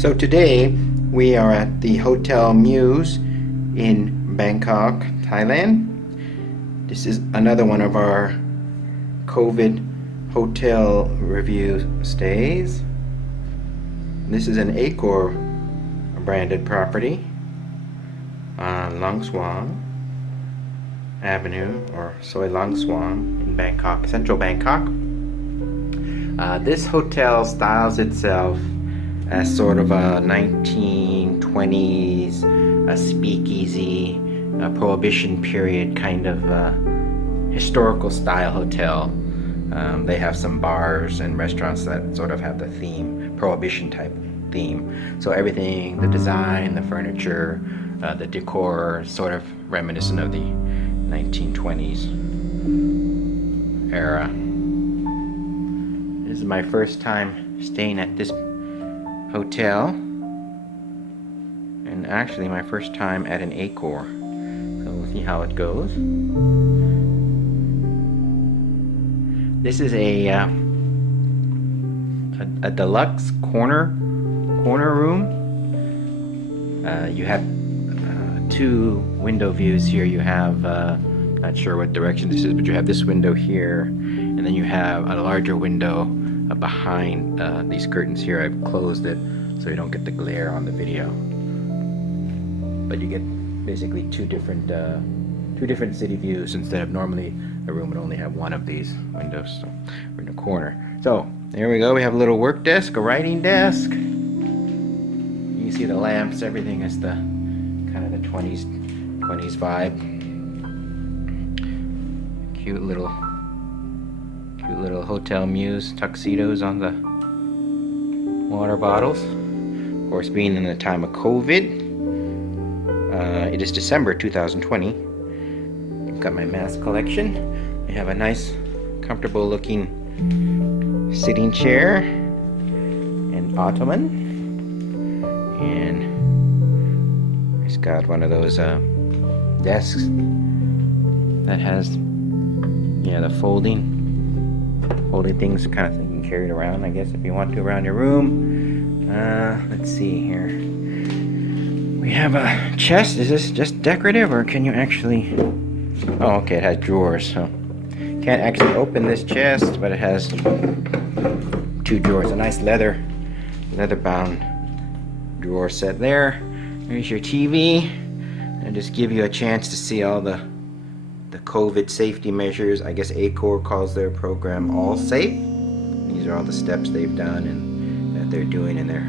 So today we are at the Hotel Muse in Bangkok, Thailand. This is another one of our COVID hotel review stays. This is an Accor branded property on Lang Suan Avenue, or Soi Lang Suan in Bangkok, central Bangkok. This hotel styles itself as sort of a 1920s a speakeasy, a prohibition period kind of historical style hotel. They have some bars and restaurants that sort of have the theme, prohibition type theme. So everything, the design, the furniture, the decor, sort of reminiscent of the 1920s era. This is my first time staying at this hotel, and actually my first time at an Accor. So we'll see how it goes. This is a deluxe corner room. You have two window views here. You have not sure what direction this is, but you have this window here, and then you have a larger window behind these curtains here. I've closed it so you don't get the glare on the video, but you get basically two different city views instead of normally a room would only have one of these windows. So we're in a corner. So there we go. We have a little work desk, a writing desk. You can see the lamps, everything is the kind of the 20s vibe. Cute little Hotel Muse tuxedos on the water bottles. Of course, being in the time of COVID, it is December 2020. I've got my mask collection. I have a nice, comfortable looking sitting chair and ottoman, and it's got one of those desks that has the folding things, kind of thing you can carry it around, I guess, if you want to, around your room. Let's see here. We have a chest. Is this just decorative, or can you actually... Oh, okay, it has drawers, so can't actually open this chest, but it has two drawers. A nice leather-bound drawer set there. There's your TV, and just give you a chance to see all the COVID safety measures. I guess Accor calls their program All Safe. These are all the steps they've done and that they're doing in there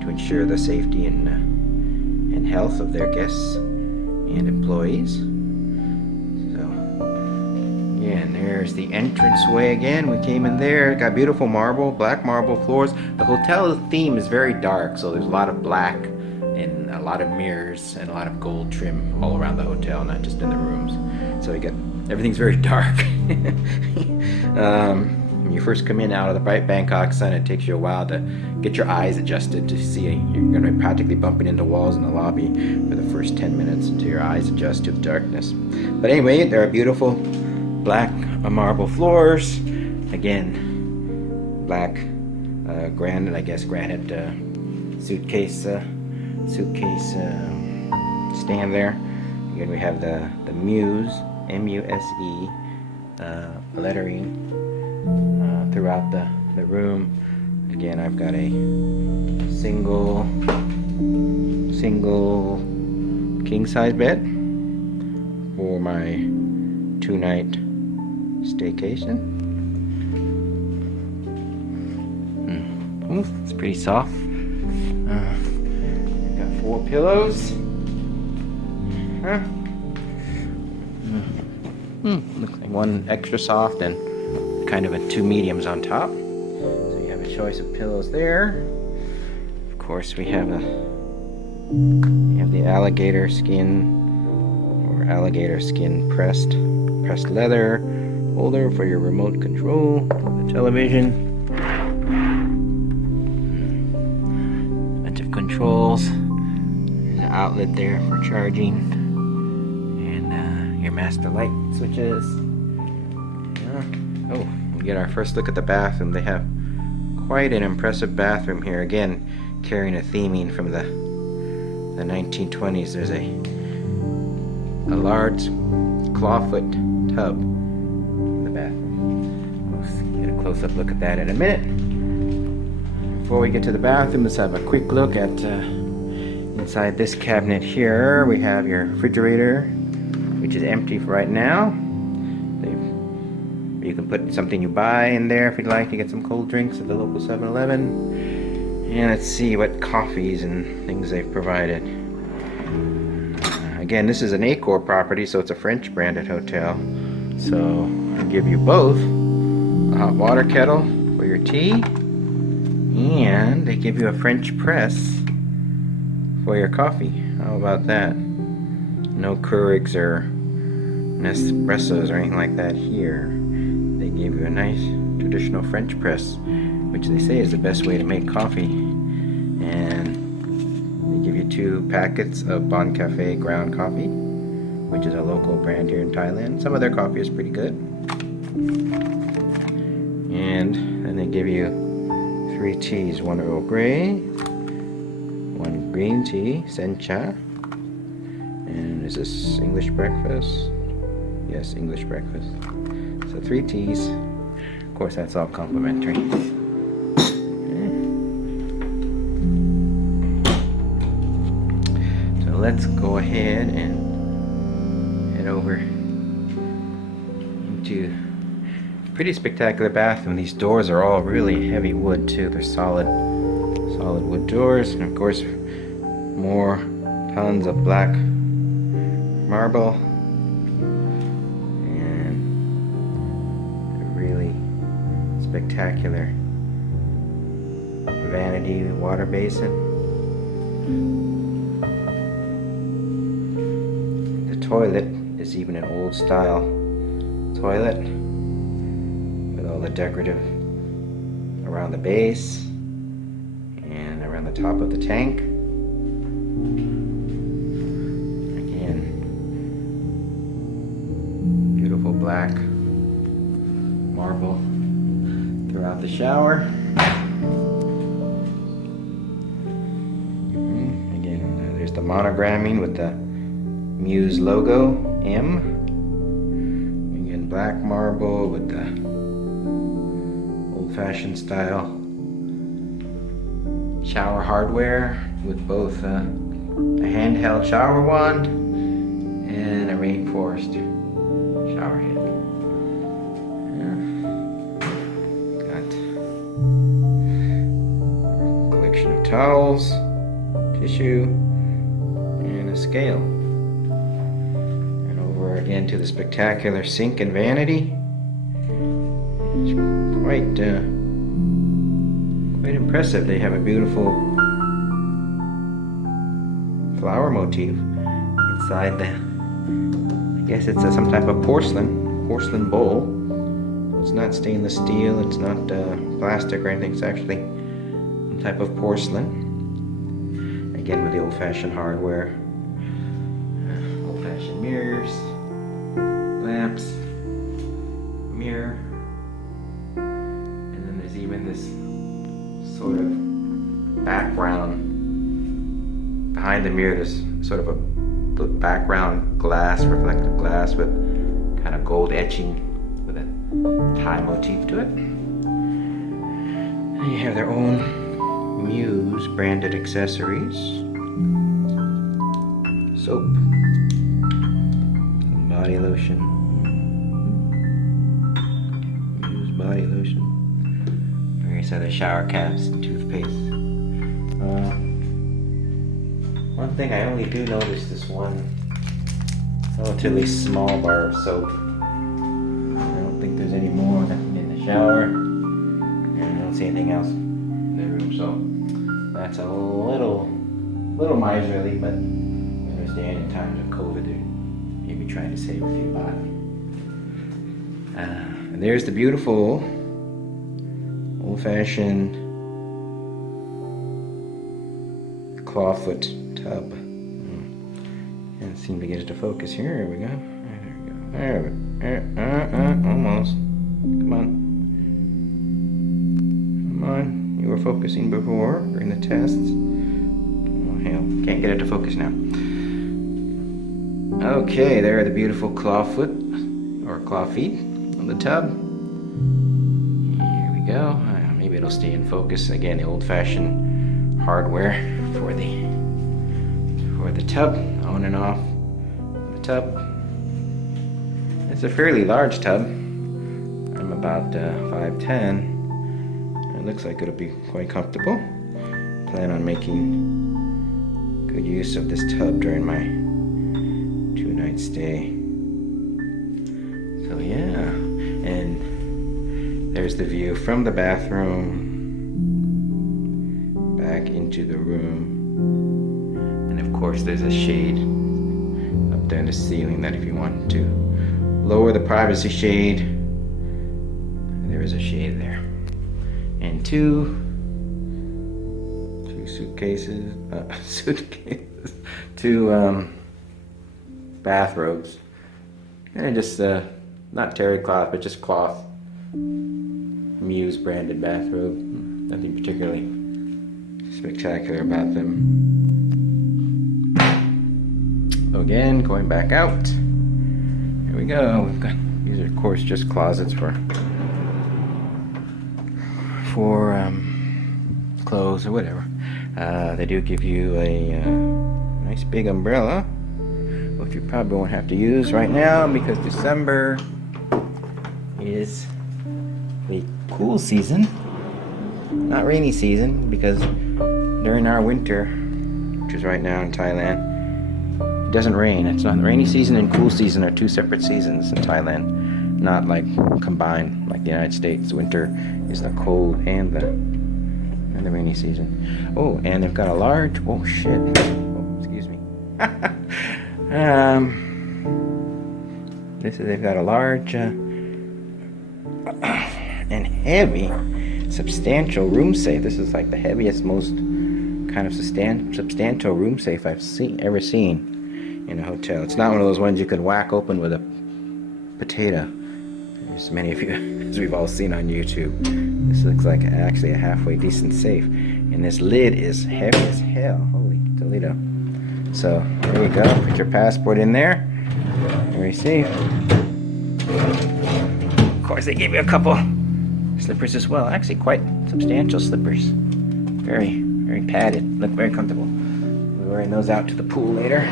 to ensure the safety and health of their guests and employees. So yeah, and there's the entranceway again. We came in there. Got beautiful marble, black marble floors. The hotel theme is very dark, so there's a lot of black and a lot of mirrors and a lot of gold trim all around the hotel, not just in the rooms. So you get, everything's very dark. When you first come in out of the bright Bangkok sun, it takes you a while to get your eyes adjusted to see. You're going to be practically bumping into walls in the lobby for the first 10 minutes until your eyes adjust to the darkness. But anyway, there are beautiful black marble floors. Again, black granite, I guess granite suitcase stand there. Again, we have the Muse, M-U-S-E, lettering throughout the room. Again, I've got a single king size bed for my 2-night staycation. Ooh, it's pretty soft. Got 4 pillows. Looks like one extra soft and kind of 2 mediums on top. So you have a choice of pillows there. Of course, we have the alligator skin pressed leather holder for your remote control of the television. Bunch of controls. There's an outlet there for charging, and your master light switches. We get our first look at the bathroom. They have quite an impressive bathroom here. Again, carrying a theming from the 1920s. There's a large clawfoot tub in the bathroom. We'll get a close-up look at that in a minute. Before we get to the bathroom, let's have a quick look at inside this cabinet here. We have your refrigerator, which is empty for right now. You can put something you buy in there if you'd like to get some cold drinks at the local 7-Eleven. And let's see what coffees and things they've provided. Again, this is an Accor property, so it's a French branded hotel. So I'll give you both a hot water kettle for your tea, and they give you a French press for your coffee. How about that? No Keurigs or Nespressos or anything like that here. They give you a nice traditional French press, which they say is the best way to make coffee. And they give you 2 packets of Bon Cafe ground coffee, which is a local brand here in Thailand. Some of their coffee is pretty good. And then they give you 3 teas, 1 Earl Grey, 1 green tea, sencha. And is this English breakfast? Yes, English breakfast. So 3 teas. Of course, that's all complimentary. So let's go ahead and head over into a pretty spectacular bathroom. These doors are all really heavy wood too. They're solid wood doors, and of course, more tons of black marble. Spectacular vanity water basin. The toilet is even an old style toilet with all the decorative around the base and around the top of the tank. Again, beautiful black marble throughout the shower. Again, there's the monogramming with the Muse logo, M. Again, black marble with the old-fashioned style shower hardware with both a handheld shower wand and a rainforest shower head. Towels, tissue, and a scale. And over again to the spectacular sink and vanity. It's quite impressive. They have a beautiful flower motif inside the, I guess it's some type of porcelain bowl. It's not stainless steel, it's not plastic or anything, it's actually type of porcelain, again with the old-fashioned hardware, old-fashioned mirrors, lamps, mirror, and then there's even this sort of background behind the mirror. There's sort of a background glass, reflective glass with kind of gold etching with a Thai motif to it. And you have their own Muse branded accessories, soap, body lotion, Muse body lotion, various other shower caps and toothpaste. One thing I only do notice this one relatively small bar of soap. I don't think there's any more, nothing in the shower, and I don't see anything else in the room, so that's a little miserly, but I understand in times of COVID they're maybe trying to save a few bucks. And there's the beautiful old-fashioned clawfoot tub. Can't seem to get it to focus here. Here we go. There we go. Almost. Come on. You were focusing before during the tests. Oh hell, can't get it to focus now. Okay, there are the beautiful claw foot or claw feet on the tub. Here we go. Maybe it'll stay in focus. Again, the old-fashioned hardware for the tub, on and off the tub. It's a fairly large tub. I'm about 5'10". It looks like it'll be quite comfortable. Plan on making good use of this tub during my 2-night stay. So yeah, and there's the view from the bathroom back into the room. And of course there's a shade up there in the ceiling that if you want to lower the privacy shade, there is a shade there. And two suitcases, two bathrobes. And just not terry cloth, but just cloth. Muse branded bathrobe. Nothing particularly spectacular about them. Again, going back out. Here we go. We've got, these are of course just closets for clothes or whatever. They do give you a nice big umbrella, which you probably won't have to use right now because December is the cool season, not rainy season, because during our winter, which is right now in Thailand, it doesn't rain. It's not rainy season and cool season are two separate seasons in Thailand, not like combined like the United States. Winter is the cold and the rainy season. Oh, and they've got a large, oh shit, oh, excuse me. They've got a large and heavy, substantial room safe. This is like the heaviest, most kind of substantial room safe I've ever seen in a hotel. It's not one of those ones you could whack open with a potato, as many of you, as we've all seen on YouTube. This looks like actually a halfway decent safe, and this lid is heavy as hell. Holy Toledo! So there you go. Put your passport in there. Very safe. Of course, they give you a couple slippers as well. Actually, quite substantial slippers. Very, very padded. Look very comfortable. We'll be wearing those out to the pool later.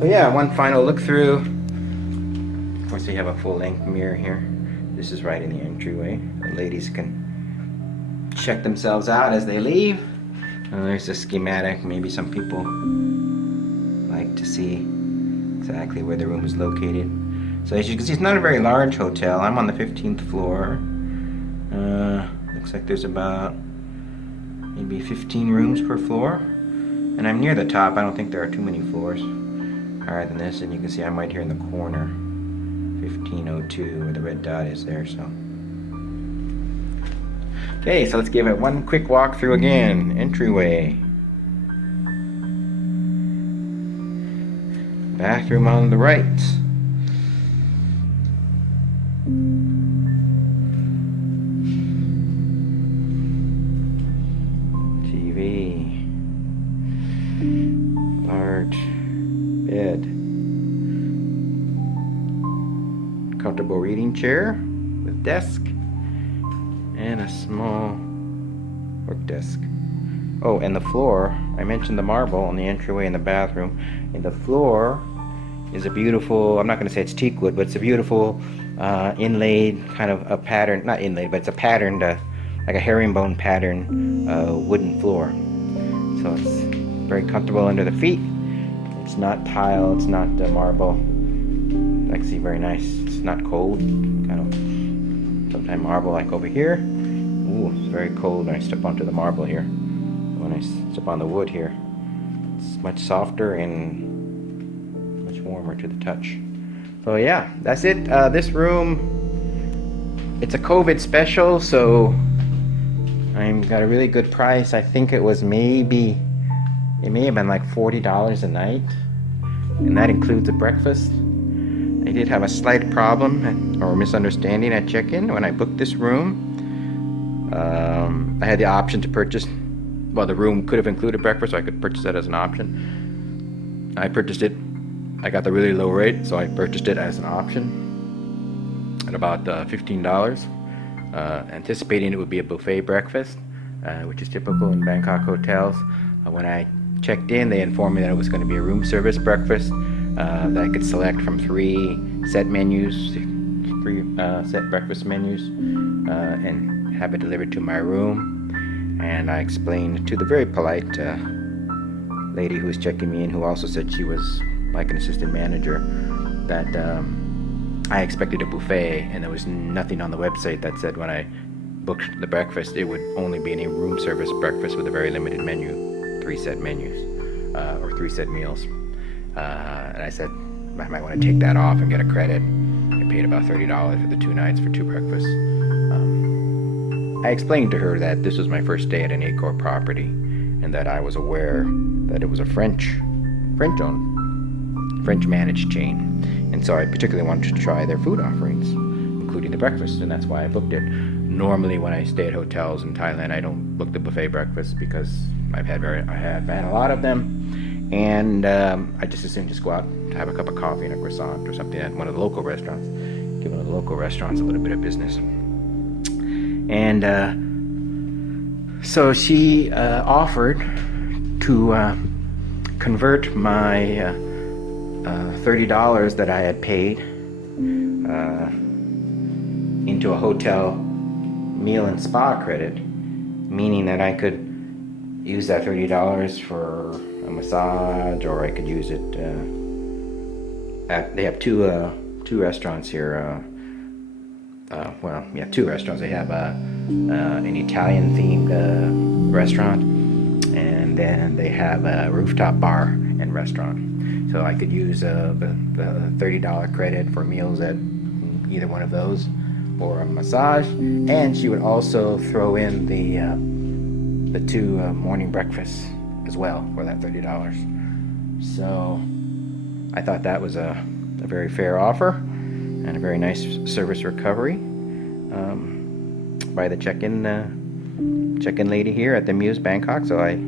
So yeah, one final look through. Of course, we have a full-length mirror here. This is right in the entryway. The ladies can check themselves out as they leave. There's a schematic. Maybe some people like to see exactly where the room is located. So as you can see, it's not a very large hotel. I'm on the 15th floor. Looks like there's about maybe 15 rooms per floor. And I'm near the top. I don't think there are too many floors higher than this. And you can see I'm right here in the corner. 1502, where the red dot is there, so. Okay, so let's give it one quick walk through again. Entryway. Bathroom on the right. TV. Large bed. Comfortable reading chair with desk and a small work desk. Oh, and the floor, I mentioned the marble on the entryway in the bathroom, and the floor is a beautiful, I'm not going to say it's teak wood, but it's a beautiful inlaid kind of a pattern, not inlaid, but it's a patterned like a herringbone pattern wooden floor. So it's very comfortable under the feet. It's not tile, it's not marble. Actually very nice. It's not cold. Kind of sometimes marble like over here. Ooh, it's very cold when I step onto the marble here. When I step on the wood here, it's much softer and much warmer to the touch. So yeah, that's it. This room, it's a COVID special, so I've got a really good price. I think it was it may have been like $40 a night, and that includes a breakfast. I did have a slight problem or misunderstanding at check-in when I booked this room. I had the option to purchase, well, the room could have included breakfast, so I could purchase that as an option. I purchased it, I got the really low rate, so I purchased it as an option at about $15, anticipating it would be a buffet breakfast, which is typical in Bangkok hotels. When I checked in, they informed me that it was going to be a room service breakfast that I could select from 3 set menus, 3 set breakfast menus, and have it delivered to my room. And I explained to the very polite lady who was checking me in, who also said she was like an assistant manager, that I expected a buffet, and there was nothing on the website that said when I booked the breakfast it would only be any room service breakfast with a very limited menu, 3 set menus, or 3 set meals. And I said I might want to take that off and get a credit. I paid about $30 for the 2 nights for 2 breakfasts. I explained to her that this was my first day at an Accor property, and that I was aware that it was a French-owned, French-managed chain, and so I particularly wanted to try their food offerings, including the breakfast, and that's why I booked it. Normally, when I stay at hotels in Thailand, I don't book the buffet breakfast because I have had a lot of them, and I just assume just go out to have a cup of coffee and a croissant or something at one of the local restaurants, give one of the local restaurants a little bit of business. And so she offered to convert my $30 that I had paid into a hotel meal and spa credit, meaning that I could use that $30 for a massage, or I could use it they have two restaurants here. 2 restaurants. They have an Italian themed restaurant, and then they have a rooftop bar and restaurant. So I could use the $30 credit for meals at either one of those, or a massage, and she would also throw in the 2 morning breakfasts as well for that $30. So I thought that was a very fair offer and a very nice service recovery by the check-in lady here at the Muse Bangkok. So I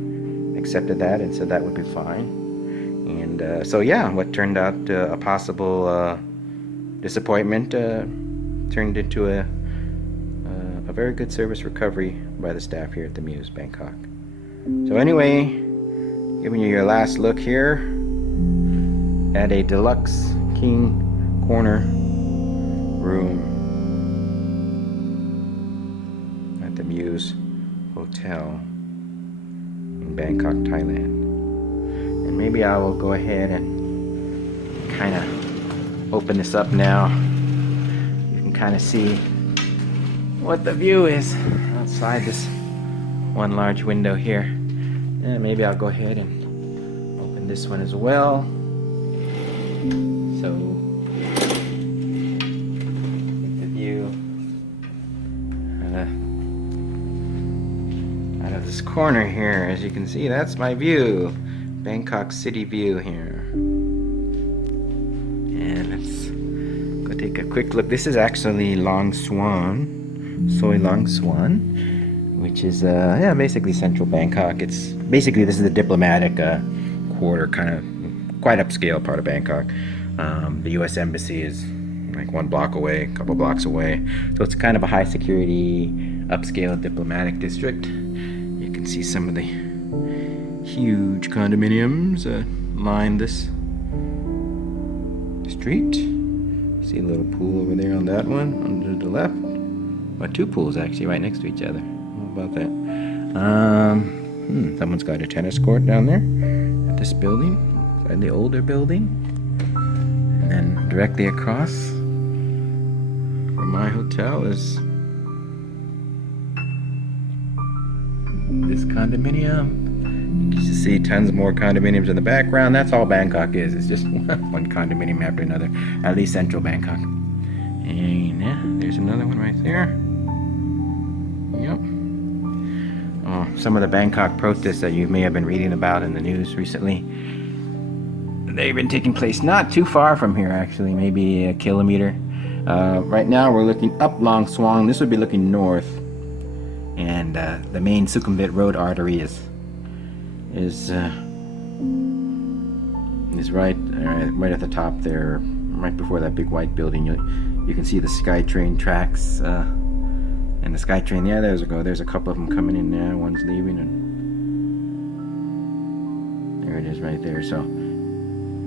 accepted that and said that would be fine. And so yeah, what turned out a possible disappointment turned into a very good service recovery by the staff here at the Muse Bangkok. So anyway, giving you your last look here at a deluxe king corner room at the Muse Hotel in Bangkok, Thailand. And maybe I will go ahead and kind of open this up now. You can kind of see what the view is outside this one large window here. And maybe I'll go ahead and open this one as well. So the view out of this corner here, as you can see, that's my view. Bangkok city view here. And let's go take a quick look. This is actually Long Swan, Soi Long Swan, which is basically central Bangkok. It's basically, this is the diplomatic quarter, kind of quite upscale part of Bangkok. The U.S. Embassy is like 1 block away, a couple blocks away. So it's kind of a high security, upscale diplomatic district. You can see some of the huge condominiums line this street. See a little pool over there on that one, under the left. Well, 2 pools actually right next to each other. How about that? Someone's got a tennis court down there at this building, inside the older building. And then directly across from my hotel is this condominium. You can just see tons more condominiums in the background. That's all Bangkok is. It's just one condominium after another, at least central Bangkok. And yeah, there's another one right there. Yep. Oh, some of the Bangkok protests that you may have been reading about in the news recently, they've been taking place not too far from here, actually, maybe a kilometer. Right now we're looking up Long Swan. This would be looking north. and the main Sukhumvit Road artery is right at the top there, right before that big white building. You can see the SkyTrain tracks, and the SkyTrain. Yeah, there's a couple of them coming in now. One's leaving, and there it is right there. So, and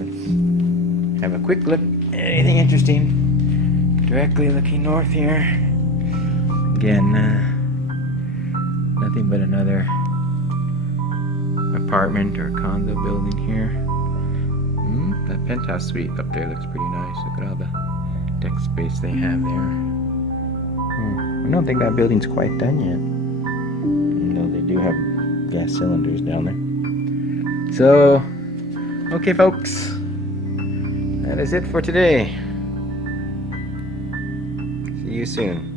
let's have a quick look. Anything interesting? Directly looking north here. Again, nothing but another apartment or condo building here. That penthouse suite up there looks pretty nice. Look at all the deck space they have there. I don't think that building's quite done yet. You know, they do have gas cylinders down there. So, okay folks, that is it for today. See you soon.